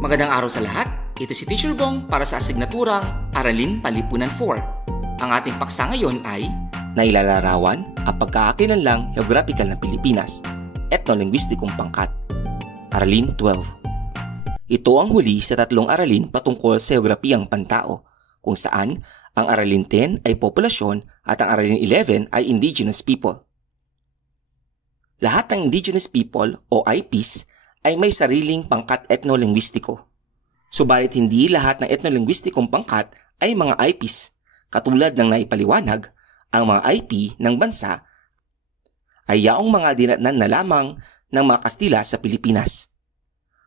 Magandang araw sa lahat. Ito si Teacher Bong para sa asignaturang Aralin Palipunan 4. Ang ating paksa ngayon ay Nailalarawan ang pagkakakilanlang geographical ng Pilipinas, etnolinguistikong pangkat. Aralin 12. Ito ang huli sa tatlong aralin patungkol sa geograpiyang pantao, kung saan ang aralin 10 ay populasyon at ang aralin 11 ay indigenous people. Lahat ng indigenous people o IPs ay may sariling pangkat etnolinguistiko. Subalit hindi lahat ng etnolinguistikong pangkat ay mga IPs. Katulad ng naipaliwanag, ang mga IP ng bansa ay yaong mga dinatnan na lamang ng mga Kastila sa Pilipinas.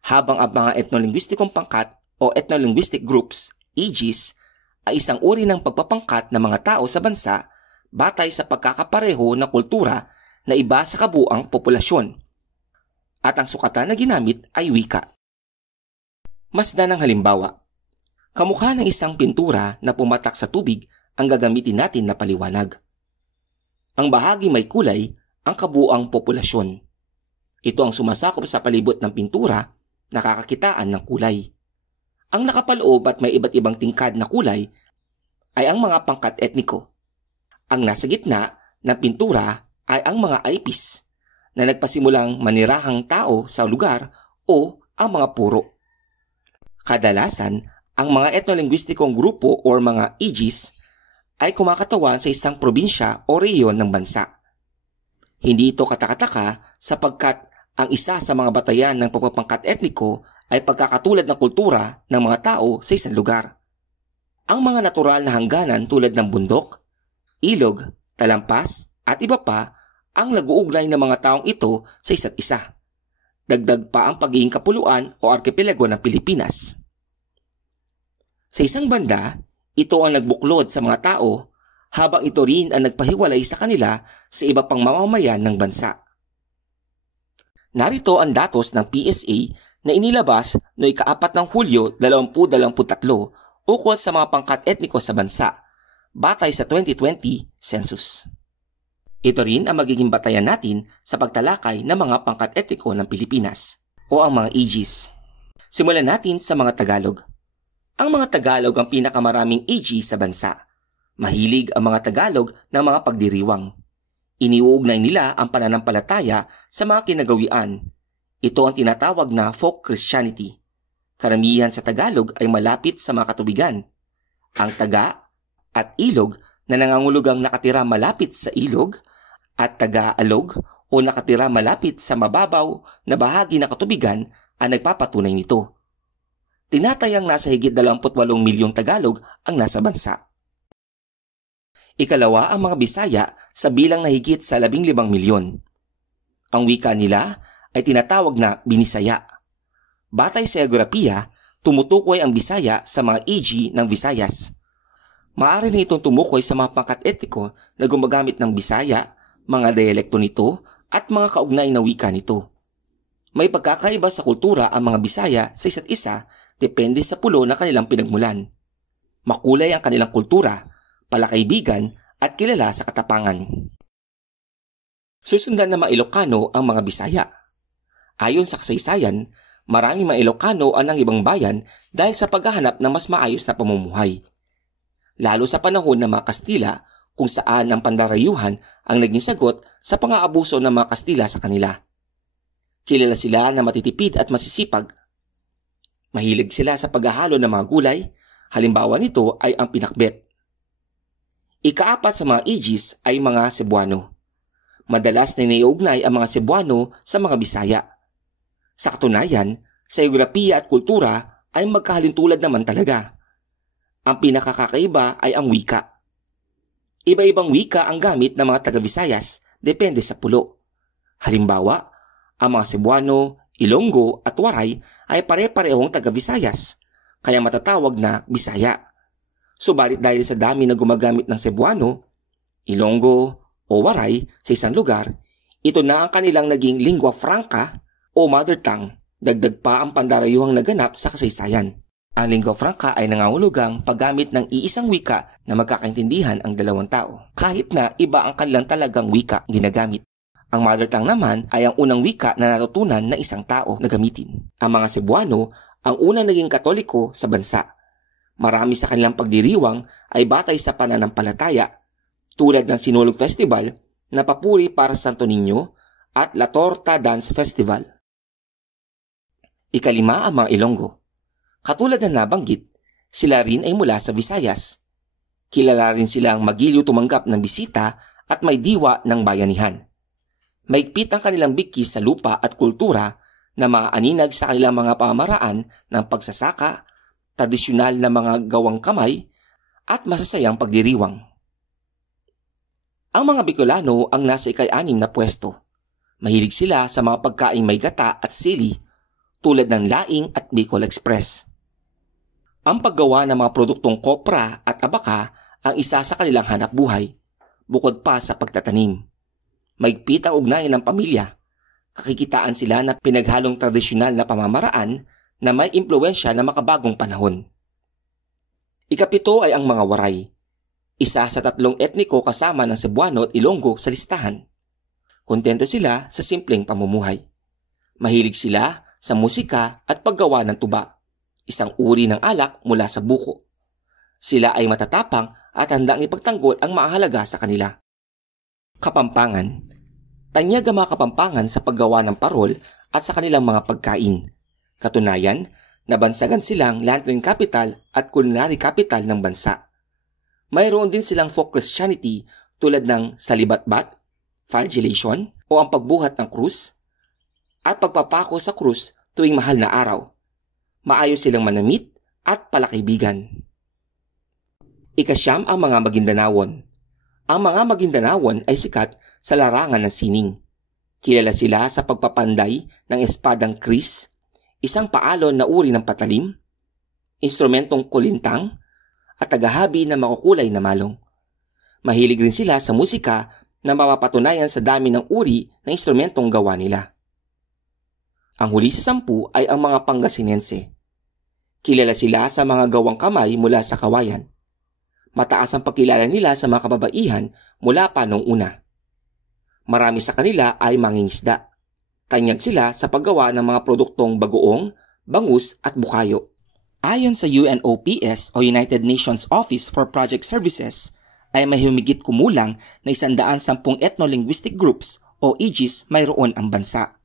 Habang ang mga etnolinguistikong pangkat o ethnolinguistic groups, EGs, ay isang uri ng pagpapangkat ng mga tao sa bansa batay sa pagkakapareho ng kultura na iba sa kabuang populasyon. At ang sukatan na ginamit ay wika. Masdan ng halimbawa, kamukha ng isang pintura na pumatak sa tubig ang gagamitin natin na paliwanag. Ang bahagi may kulay, ang kabuang populasyon. Ito ang sumasakop sa palibot ng pintura, nakakakitaan ng kulay. Ang nakapaloob at may iba't ibang tingkad na kulay ay ang mga pangkat etniko. Ang nasa gitna ng pintura ay ang mga IPs na nagpasimulang manirahang tao sa lugar o ang mga puro. Kadalasan, ang mga etnolinguistikong grupo o mga EGs ay kumakatawan sa isang probinsya o rehiyon ng bansa. Hindi ito katakataka sapagkat ang isa sa mga batayan ng pagpapangkat etniko ay pagkakatulad ng kultura ng mga tao sa isang lugar. Ang mga natural na hangganan tulad ng bundok, ilog, talampas at iba pa ang nag-uugnay ng mga taong ito sa isa't isa. Dagdag pa ang pagiging kapuluan o arkipelago ng Pilipinas. Sa isang banda, ito ang nagbuklod sa mga tao habang ito rin ang nagpahiwalay sa kanila sa iba pang mamamayan ng bansa. Narito ang datos ng PSA na inilabas noong ika-4 ng Hulyo 2023 ukol sa mga pangkat etniko sa bansa, batay sa 2020 census. Ito rin ang magiging batayan natin sa pagtalakay ng mga pangkat etniko ng Pilipinas o ang mga EGs. Simulan natin sa mga Tagalog. Ang mga Tagalog ang pinakamaraming EG sa bansa. Mahilig ang mga Tagalog ng mga pagdiriwang. Iniuugnay nila ang pananampalataya sa mga kinagawian. Ito ang tinatawag na folk Christianity. Karamihan sa Tagalog ay malapit sa mga katubigan. Ang taga at ilog na nangangulugang nakatira malapit sa ilog at taga-alog o nakatira malapit sa mababaw na bahagi ng katubigan ang nagpapatunay nito. Tinatayang nasa higit 28 milyong Tagalog ang nasa bansa. Ikalawa ang mga Bisaya sa bilang na higit sa 15 milyon. Ang wika nila ay tinatawag na Binisaya. Batay sa geografiya, tumutukoy ang Bisaya sa mga EG ng Visayas. Maaari na itong tumukoy sa mga pangkat etniko na gumagamit ng Bisaya, mga dialekto nito at mga kaugnay na wika nito. May pagkakaiba sa kultura ang mga Bisaya sa isa't isa depende sa pulo na kanilang pinagmulan. Makulay ang kanilang kultura, palakaibigan at kilala sa katapangan. Susundan na mga Ilocano ang mga Bisaya. Ayon sa kasaysayan, maraming mga Ilocano ang ng ibang bayan dahil sa paghahanap ng mas maayos na pamumuhay. Lalo sa panahon ng mga Kastila kung saan ang pandarayuhan ang naging sagot sa pang-aabuso ng mga Kastila sa kanila. Kilala sila na matitipid at masisipag. Mahilig sila sa paghahalo ng mga gulay, halimbawa nito ay ang pinakbet. Ika-4 sa mga EGs ay mga Cebuano. Madalas na iniugnay ang mga Cebuano sa mga Bisaya. Sa katunayan, sa geografiya at kultura ay magkahalintulad naman talaga. Ang pinakakakaiba ay ang wika. Iba-ibang wika ang gamit ng mga taga-Visayas, depende sa pulo. Halimbawa, ang mga Cebuano, Ilonggo at Waray ay pare-parehong taga-Visayas, kaya matatawag na Bisaya. Subalit dahil sa dami na gumagamit ng Cebuano, Ilonggo o Waray sa isang lugar, ito na ang kanilang naging lingua franca o mother tongue, dagdag pa ang pandarayuhang naganap sa kasaysayan. Ang lingua franca ay nangangahulugang paggamit ng iisang wika na magkakaintindihan ang dalawang tao, kahit na iba ang kanilang talagang wika ginagamit. Ang mother tongue naman ay ang unang wika na natutunan ng isang tao na gamitin. Ang mga Cebuano ang unang naging Katoliko sa bansa. Marami sa kanilang pagdiriwang ay batay sa pananampalataya, tulad ng Sinulog Festival na papuri para sa Santo Niño at La Torta Dance Festival. Ikalima, ang mga Ilonggo. Katulad ng nabanggit, sila rin ay mula sa Visayas. Kilala rin silang magiliw tumanggap ng bisita at may diwa ng bayanihan. Maigpit ang kanilang bigkis sa lupa at kultura na maaninag sa kanilang mga pamamaraan ng pagsasaka, tradisyonal na mga gawang kamay, at masasayang pagdiriwang. Ang mga Bicolano ang nasa ika-6 na pwesto. Mahilig sila sa mga pagkaing may gata at sili tulad ng laing at Bicol Express. Ang paggawa ng mga produktong kopra at abaka ang isa sa kanilang hanapbuhay, bukod pa sa pagtatanim. Maigpit ang ugnayan ng pamilya. Kakikitaan sila ng pinaghalong tradisyonal na pamamaraan na may impluwensya ng makabagong panahon. Ikapito ay ang mga Waray. Isa sa 3 etniko kasama ng Cebuano at Ilonggo sa listahan. Kontento sila sa simpleng pamumuhay. Mahilig sila sa musika at paggawa ng tuba, isang uri ng alak mula sa buko. Sila ay matatapang at handang ipagtanggol ang mahalaga sa kanila. Kapampangan. Tanyag ang mga Kapampangan sa paggawa ng parol at sa kanilang mga pagkain. Katunayan, nabansagan silang lantern capital at culinary capital ng bansa. Mayroon din silang folk Christianity tulad ng salibatbat, flagellation o ang pagbuhat ng krus, at pagpapako sa krus tuwing mahal na araw. Maayos silang manamit at palakaibigan. Ika-9, ang mga Maguindanawon. Ang mga Maguindanawon ay sikat sa larangan ng sining. Kilala sila sa pagpapanday ng espadang kris, isang paalon na uri ng patalim, instrumentong kulintang, at tagahabi ng makukulay na malong. Mahilig rin sila sa musika na mapapatunayan sa dami ng uri ng instrumentong gawa nila. Ang huli sa 10 ay ang mga Pangasinense. Kilala sila sa mga gawang kamay mula sa kawayan. Mataas ang pagkilala nila sa mga kababaihan mula pa noong una. Marami sa kanila ay mangingisda. Tanyag sila sa paggawa ng mga produktong bagoong, bangus at bukayo. Ayon sa UNOPS o United Nations Office for Project Services, ay may humigit kumulang na 110 ethno-linguistic groups o EGs mayroon ang bansa.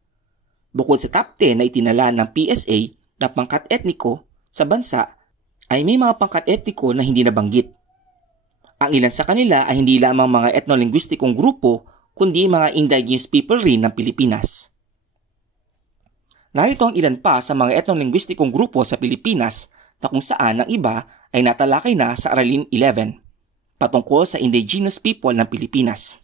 Bukod sa top 10 na itinala ng PSA na pangkat etniko sa bansa, ay may mga pangkat etniko na hindi nabanggit. Ang ilan sa kanila ay hindi lamang mga ethno-linguistikong grupo, kundi mga indigenous people rin ng Pilipinas. Narito ang ilan pa sa mga ethno-linguistikong grupo sa Pilipinas na kung saan ang iba ay natalakay na sa Aralin 11, patungkol sa indigenous people ng Pilipinas.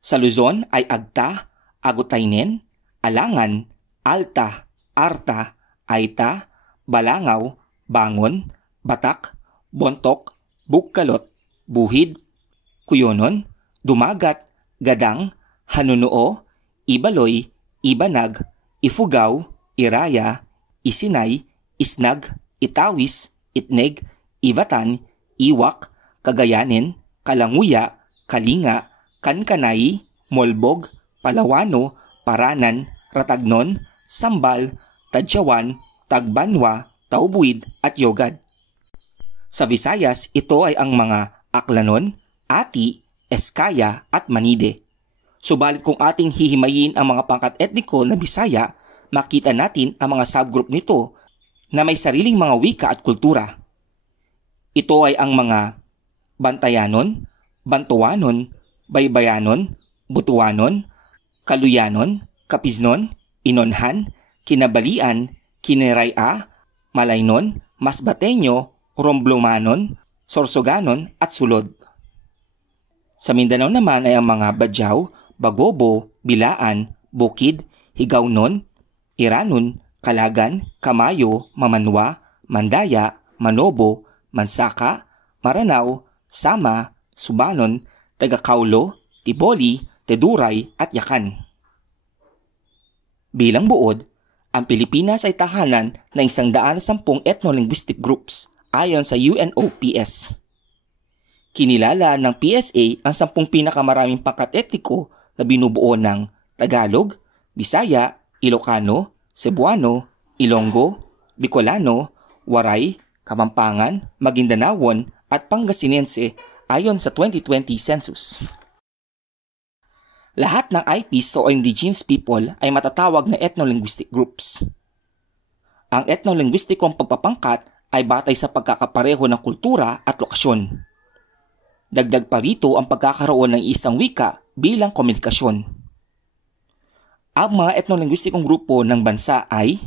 Sa Luzon ay Agta, Agutaynen, Alangan, Alta, Arta, Aita, Balangaw, Bangon, Batak, Bontok, Bugkalot, Buhid, Kuyonon, Dumagat, Gadang, Hanunuo, Ibaloy, Ibanag, Ifugao, Iraya, Isinay, Isnag, Itawis, Itneg, Ivatan, Iwak, Cagayanin, Kalanguya, Kalinga, Kankanay, Molbog, Palawano, Paranan, Ratagnon, Sambal, Tadyawan, Tagbanwa, Taubuid at Yogad. Sa Visayas, ito ay ang mga Aklanon, Ati, Eskaya at Manide. Subalit kung ating hihimayin ang mga pangkat etniko na Bisaya, makita natin ang mga subgroup nito na may sariling mga wika at kultura. Ito ay ang mga Bantayanon, Bantuanon, Baybayanon, Butuanon, Kaluyanon, Kapiznon, Inonhan, Kinabalian, Kineraya, Malaynon, Masbateño, Romblomanon, Sorsoganon at Sulod. Sa Mindanao naman ay ang mga Badyaw, Bagobo, Bilaan, Bukid, Higawnon, Iranon, Kalagan, Kamayo, Mamanwa, Mandaya, Manobo, Mansaka, Maranao, Sama, Subanon, Tagakaulo, Tiboli, Teduray at Yakan. Bilang buod, ang Pilipinas ay tahanan ng 110 ethno-linguistic groups ayon sa UNOPS. Kinilala ng PSA ang 10 pinakamaraming pangkat etniko na binubuo ng Tagalog, Bisaya, Ilocano, Cebuano, Ilonggo, Bicolano, Waray, Kapampangan, Maguindanawon at Pangasinense ayon sa 2020 census. Lahat ng IPs o indigenous people ay matatawag na ethno-linguistic groups. Ang ethno-linguistikong pagpapangkat ay batay sa pagkakapareho ng kultura at lokasyon. Dagdag pa rito ang pagkakaroon ng isang wika bilang komunikasyon. Ang mga ethno-linguistikong grupo ng bansa ay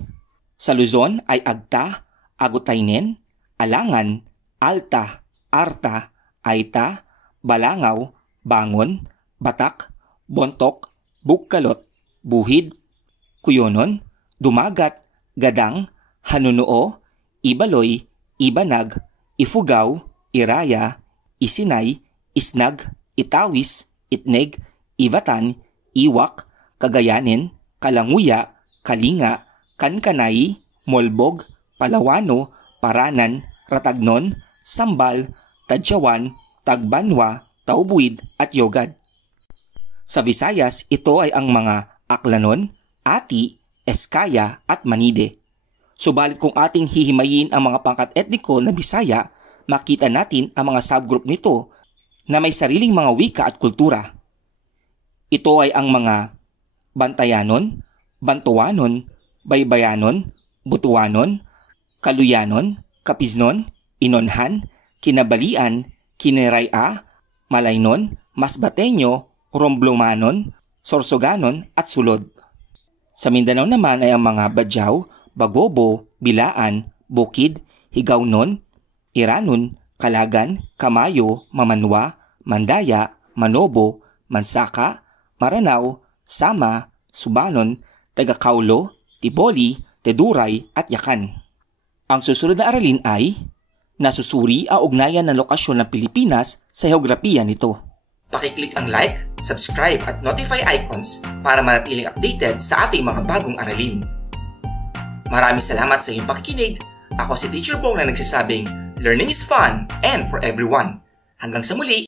sa Luzon ay Agta, Agutaynen, Alangan, Alta, Arta, Aita, Balangaw, Bangon, Batak, Bontok, Bugkalot, Buhid, Kuyonon, Dumagat, Gadang, Hanunuo, Ibaloy, Ibanag, Ifugao, Iraya, Isinay, Isnag, Itawis, Itneg, Ivatan, Iwak, Cagayanin, Kalanguya, Kalinga, Kankanay, Molbog, Palawano, Paranan, Ratagnon, Sambal, Tadyawan, Tagbanwa, Taubuid at Yogad. Sa Visayas, ito ay ang mga Aklanon, Ati, Eskaya at Manide. Subalit kung ating hihimayin ang mga pangkat etniko na Bisaya, makita natin ang mga subgroup nito na may sariling mga wika at kultura. Ito ay ang mga Bantayanon, Bantuanon, Baybayanon, Butuanon, Kaluyanon, Kapiznon, Inonhan, Kinabalian, Kiniraya, Malaynon, Masbateño, Romblomanon, Sorsoganon at Sulod. Sa Mindanao naman ay ang mga Badyaw, Bagobo, Bilaan, Bukid, Higawnon, Iranon, Kalagan, Kamayo, Mamanwa, Mandaya, Manobo, Mansaka, Maranao, Sama, Subanon, Tagakaulo, Tiboli, Teduray at Yakan. Ang susunod na aralin ay nasusuri ang ugnayan ng lokasyon ng Pilipinas sa heograpiya nito. Pakiclick ang like, subscribe at notify icons para manatiling updated sa ating mga bagong aralin. Maraming salamat sa iyong pakikinig. Ako si Teacher Bong na nagsasabing, learning is fun and for everyone. Hanggang sa muli!